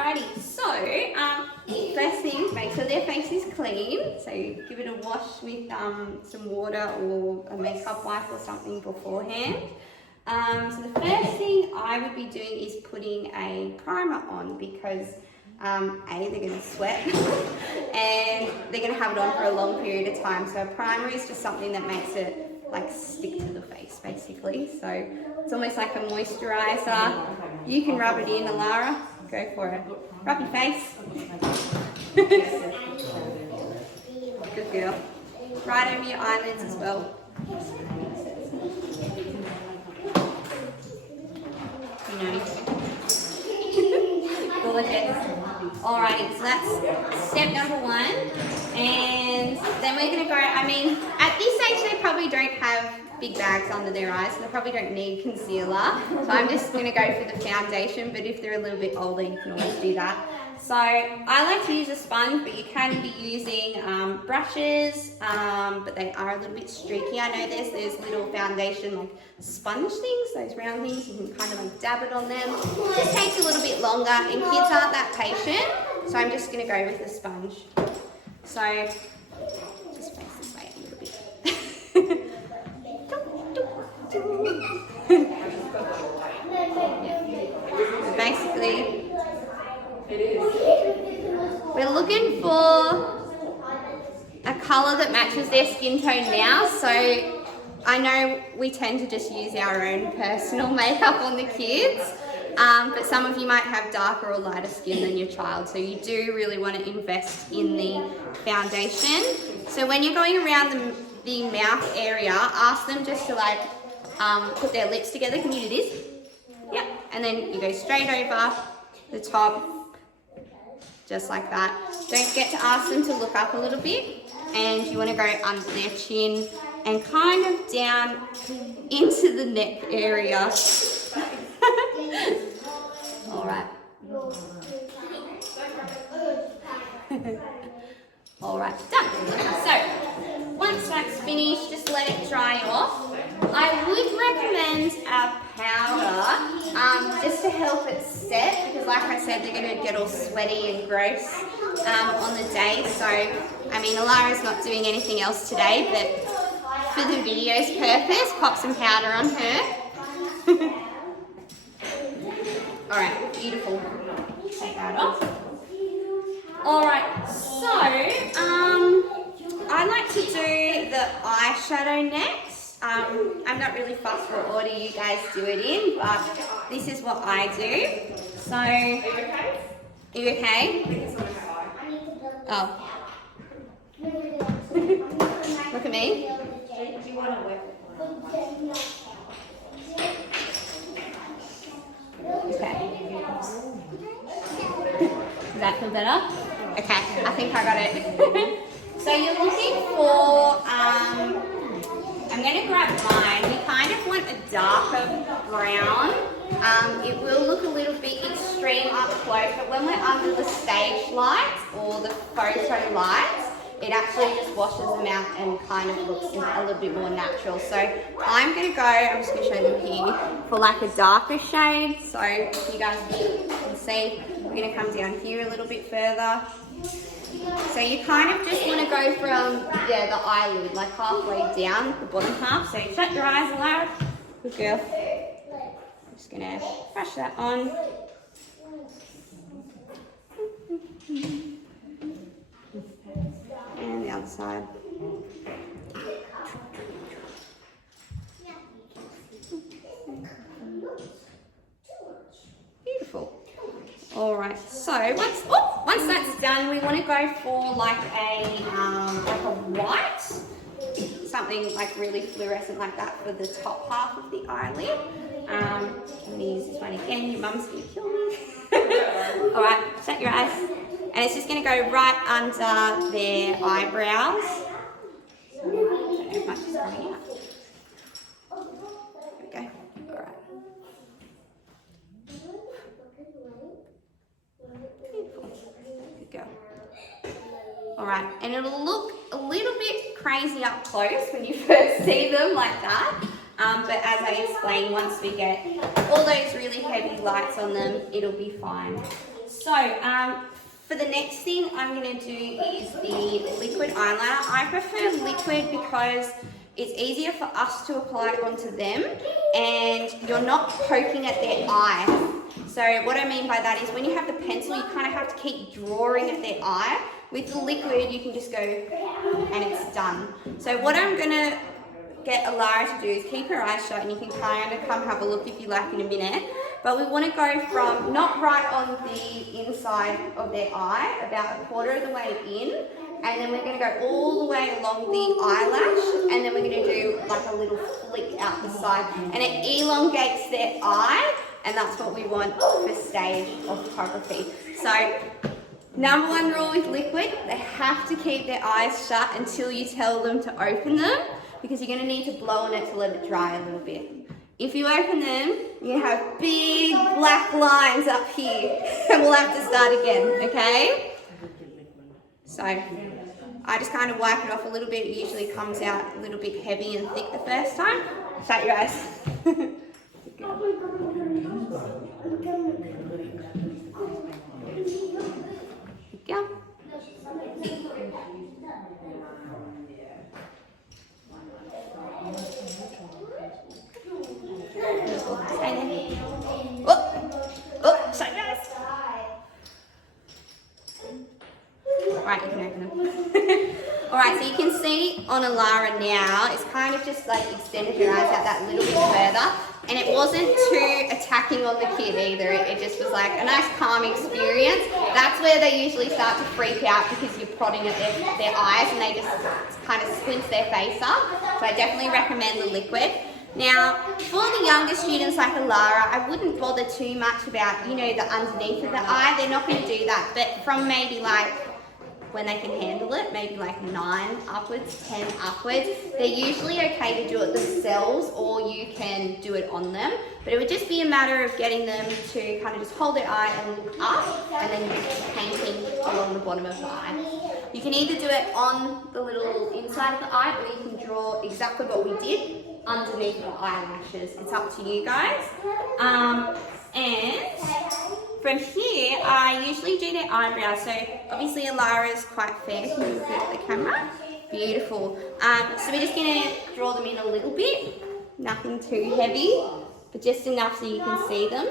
Alrighty, so first thing, make sure their face is clean. So give it a wash with some water or a makeup wipe or something beforehand. So the first thing I would be doing is putting a primer on because A, they're going to sweat and they're going to have it on for a long period of time. So a primer is just something that makes it like stick to the face basically. So it's almost like a moisturiser. You can rub it in, Alara. Go for it. Rub your face. Good girl. Right over your eyelids as well. Gorgeous. Alrighty, so that's step number one. And then we're going to go, I mean, at this age they probably don't have big bags under their eyes, so they probably don't need concealer. So I'm just going to go for the foundation, but if they're a little bit older, you can always do that. So I like to use a sponge, but you can be using brushes, but they are a little bit streaky. I know there's little foundation like sponge things, those round things, you can kind of like dab it on them. It just takes a little bit longer and kids aren't that patient, so I'm just going to go with the sponge. So just face this way a little bit. So basically, we're looking for a colour that matches their skin tone now. So I know we tend to just use our own personal makeup on the kids, but some of you might have darker or lighter skin than your child, so you do really want to invest in the foundation. So when you're going around the mouth area, ask them just to like put their lips together. Can you do this? Yep. And then you go straight over the top, just like that. Don't forget to ask them to look up a little bit, and you want to go under their chin and kind of down into the neck area. All right. All right, done. So once that's finished, just let it dry off. I would recommend a powder just to help it set, because like I said, they're going to get all sweaty and gross on the day. So, I mean, Alara's not doing anything else today, but for the video's purpose, pop some powder on her. All right, beautiful. Take that off. All right, so I like to do the eyeshadow next. I'm not really fussed what order you guys do it in, but this is what I do. So, are you okay? Oh. Look at me. Do you want to work? Okay. Does that feel better? Okay, I think I got it. So you're looking for, I'm going to grab mine. We kind of want a darker brown. It will look a little bit extreme up close, but when we're under the stage lights or the photo lights, it actually just washes them out and kind of looks a little bit more natural. So I'm going to go, I'm just going to show them here, for like a darker shade. So you guys can see, we're going to come down here a little bit further. So you kind of just want to go from, the eyelid, like halfway down, the bottom half. So you shut your eyes, Alara. Good girl. I'm just going to brush that on. And the other side. Beautiful. All right. So once that's done, we want to go for like a white, something like really fluorescent like that for the top half of the eyelid. I'm going to use this one again. Your mum's going to kill me. All right. Shut your eyes. And it's just going to go right under their eyebrows. I don't know if much is coming out. There we go. All right. Beautiful. Good girl. All right. And it'll look a little bit crazy up close when you first see them like that. But as I explained, once we get all those really heavy lights on them, it'll be fine. So, for the next thing I'm going to do is the liquid eyeliner. I prefer liquid because it's easier for us to apply onto them and you're not poking at their eye. So what I mean by that is when you have the pencil, you kind of have to keep drawing at their eye. With the liquid, you can just go and it's done. So what I'm going to get Alara to do is keep her eyes shut, and you can kind of come have a look if you like in a minute. But we want to go from not right on the inside of their eye, about a quarter of the way in, and then we're going to go all the way along the eyelash, and then we're going to do like a little flick out the side, and it elongates their eye, and that's what we want for stage of photography. So number one rule with liquid, they have to keep their eyes shut until you tell them to open them, because you're going to need to blow on it to let it dry a little bit. If you open them, you have big black lines up here, and we'll have to start again, okay? So I just kind of wipe it off a little bit. It usually comes out a little bit heavy and thick the first time. Shut your eyes. Go. Oh, shut your eyes. Right, you can open them. Alright, so you can see on Alara now, it's kind of just like extended her eyes out that little bit further. And it wasn't too attacking on the kid either. It just was like a nice calm experience. That's where they usually start to freak out, because you're prodding at their eyes and they just kind of squints their face up. So I definitely recommend the liquid. Now, for the younger students like Alara, I wouldn't bother too much about, you know, the underneath of the eye. They're not going to do that. But from maybe like, when they can handle it, maybe like 9 upwards, 10 upwards, they're usually okay to do it themselves, or you can do it on them. But it would just be a matter of getting them to kind of just hold their eye and look up, and then you're painting along the bottom of the eye. You can either do it on the little inside of the eye, or you can draw exactly what we did underneath the eyelashes. It's up to you guys. And from here, I usually do their eyebrows. So obviously Alara is quite fair. Can you look at the camera? Beautiful. So we're just going to draw them in a little bit. Nothing too heavy, but just enough so you can see them.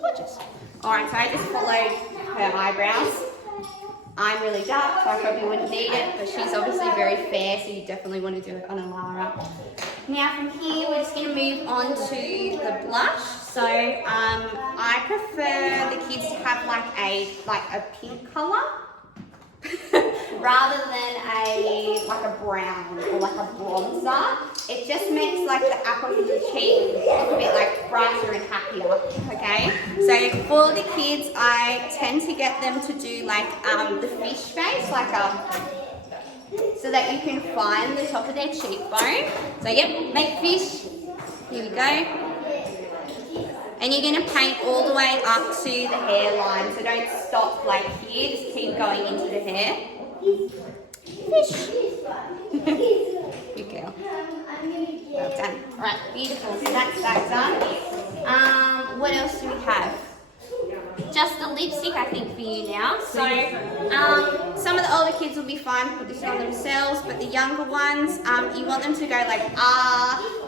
Gorgeous. Alright, so I just followed her eyebrows. I'm really dark, so I probably wouldn't need it, but she's obviously very fair, so you definitely want to do it on Alara. Now from here, we're just going to move on to the blush. So I prefer the kids to have like a pink colour rather than a brown or like a bronzer. It just makes like the apples of the cheek look a bit like brighter and happier. Okay, so for the kids, I tend to get them to do like the fish face, like so that you can find the top of their cheekbone. So yep, make fish. Here we go. And you're going to paint all the way up to the hairline. So don't stop like here, just keep going into the hair. Fish. Good girl. Well done. Alright, beautiful. So that's that done. What else do we have? Just the lipstick, I think, for you now. So some of the older kids will be fine to put this on themselves, but the younger ones, you want them to go like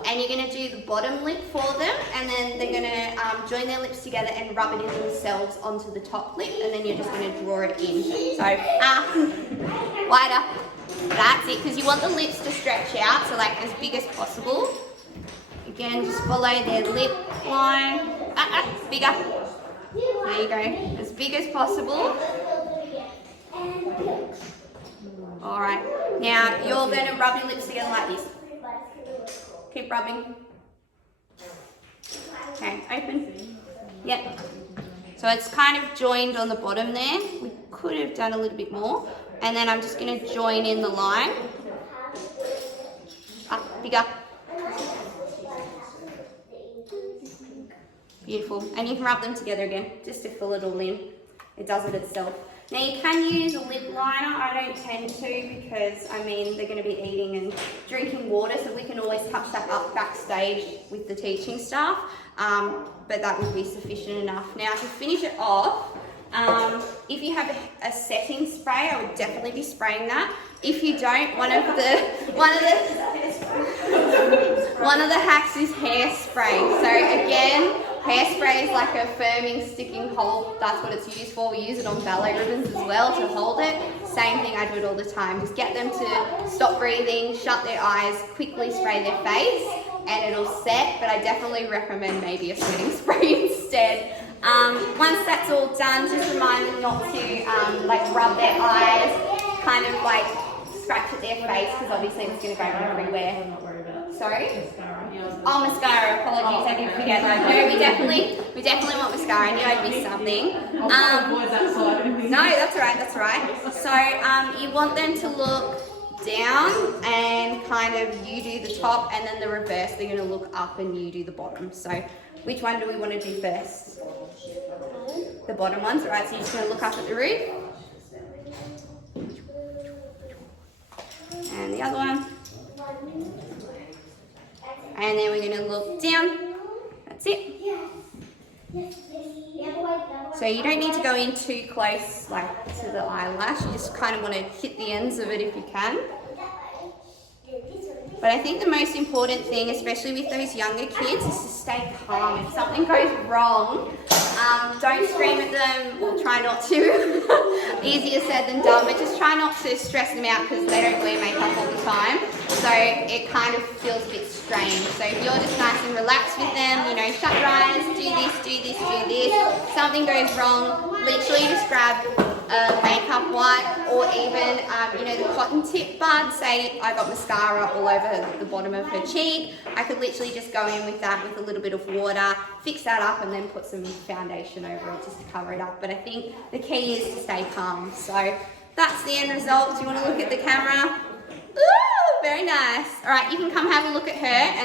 and you're going to do the bottom lip for them, and then they're going to join their lips together and rub it in themselves onto the top lip, and then you're just going to draw it in. So wider. That's it, because you want the lips to stretch out, so like as big as possible. Again, just follow their lip line. Bigger. There you go, as big as possible. Alright, now you're going to rub your lips together like this. Keep rubbing. Okay, open. Yep. So it's kind of joined on the bottom there. We could have done a little bit more. And then I'm just going to join in the line. Bigger. Beautiful. And you can rub them together again, just to fill it all in. It does it itself. Now you can use a lip liner. I don't tend to because, I mean, they're going to be eating and drinking water, so we can always touch that up backstage with the teaching staff, but that would be sufficient enough. Now to finish it off, if you have a setting spray, I would definitely be spraying that. If you don't, one of the hacks is hairspray. So again, hairspray is like a firming, sticking hold. That's what it's used for. We use it on ballet ribbons as well to hold it. Same thing, I do it all the time. Just get them to stop breathing, shut their eyes, quickly spray their face, and it'll set. But I definitely recommend maybe a setting spray instead. Once that's all done, just remind them not to like rub their eyes, kind of like scratch at their face, because obviously it's going to go everywhere. Sorry? Oh, mascara. Apologies, I didn't forget that. No, we definitely want mascara. I knew I'd miss something. No, that's all right. So you want them to look down, and kind of you do the top, and then the reverse. They're going to look up and you do the bottom. So which one do we want to do first? The bottom ones. All right, so you're just going to look up at the roof. And the other one. And then we're going to look down. That's it. So you don't need to go in too close like to the eyelash. You just kind of want to hit the ends of it if you can. But I think the most important thing, especially with those younger kids, is to stay calm. If something goes wrong, don't scream at them, or try not to. Easier said than done, but just try not to stress them out because they don't wear makeup all the time. So it kind of feels a bit strange. So if you're just nice and relaxed with them, you know, shut your eyes, do this, do this, do this. Something goes wrong, literally just grab a makeup wipe, or even, you know, the cotton tip bud. Say I got mascara all over the bottom of her cheek. I could literally just go in with that with a little bit of water, fix that up, and then put some foundation over it just to cover it up. But I think the key is to stay calm. So that's the end result. Do you want to look at the camera? Ooh, very nice. All right, you can come have a look at her. And